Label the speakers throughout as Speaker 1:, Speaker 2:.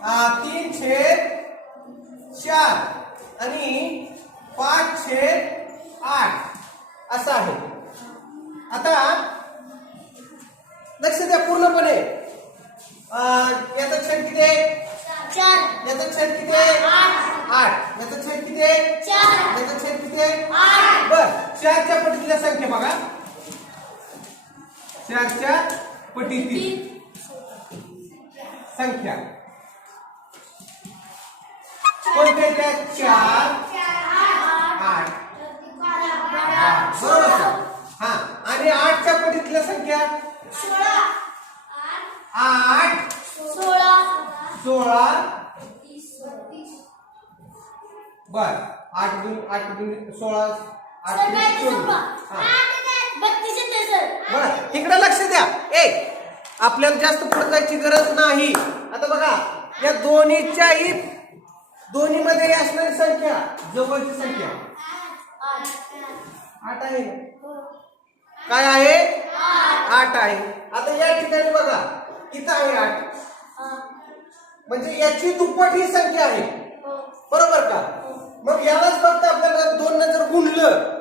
Speaker 1: तीन छेद चार आणि पाच छेद आठ. असं आहे. आता लक्ष द्या पूर्णपणे. याचा छेद किती आहे?
Speaker 2: चार.
Speaker 1: याचा छेद किती आहे?
Speaker 2: आठ.
Speaker 1: आठ. याचा छेद किती आहे?
Speaker 2: चार.
Speaker 1: याचा छेद किती आहे?
Speaker 2: आठ.
Speaker 1: बर. चारच्या पटीतल्या संख्या बघा. चारच्या पटीतील संख्या. कोणत्या त्या चार. आठ. हा, बरोबर हा. आणि आठच्या पटीतल्या संख्या? आठ. सोळा. बर. आठ गुण आठ गुण सोळा आठ बरं. तिकडे लक्ष द्या. ए आपल्याला जास्त पुढे जायची गरज नाही. आता बघा या दोन्हीच्याही दोन्ही मध्ये असणारी संख्या जवळची संख्या. आठ आहे. काय आहे? आठ आहे. आता या ठिकाणी बघा इथं आहे आठ. म्हणजे याची दुप्पट ही संख्या आहे. बरोबर का? मग यालाच फक्त आपल्याला दोन जर गुणलं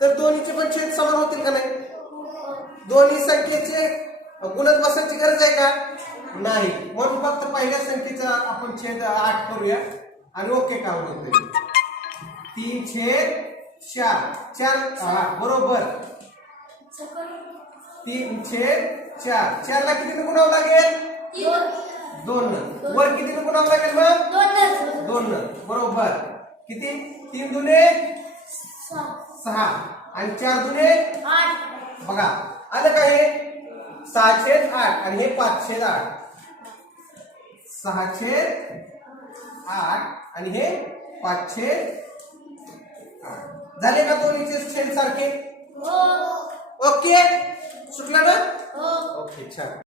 Speaker 1: तर दोन्हीचे पण छेद समान होतील का नाही? दोन्ही संख्येचे गुणत बसायची गरज आहे का? नाही. म्हणून फक्त पहिल्या संख्येचा आपण छेद आठ करूया. आणि ओके का होते तीन छेद चार. चार बरोबर. तीन छेद चार. चारला किती गुणावं लागेल? दोन. वर किती गुणावं लागेल मग? दोन. बरोबर. किती? तीन दुने सहा. आणि चार दुने? बघा. आलं काय हे? सहा छेद आठ आणि हे पाच छेद आठ. सहा छेद आठ आणि हे पाच छेद आठ. झाले का दोन्हीचे छेद सारखे ओके. सुटलं ना? ओके छान.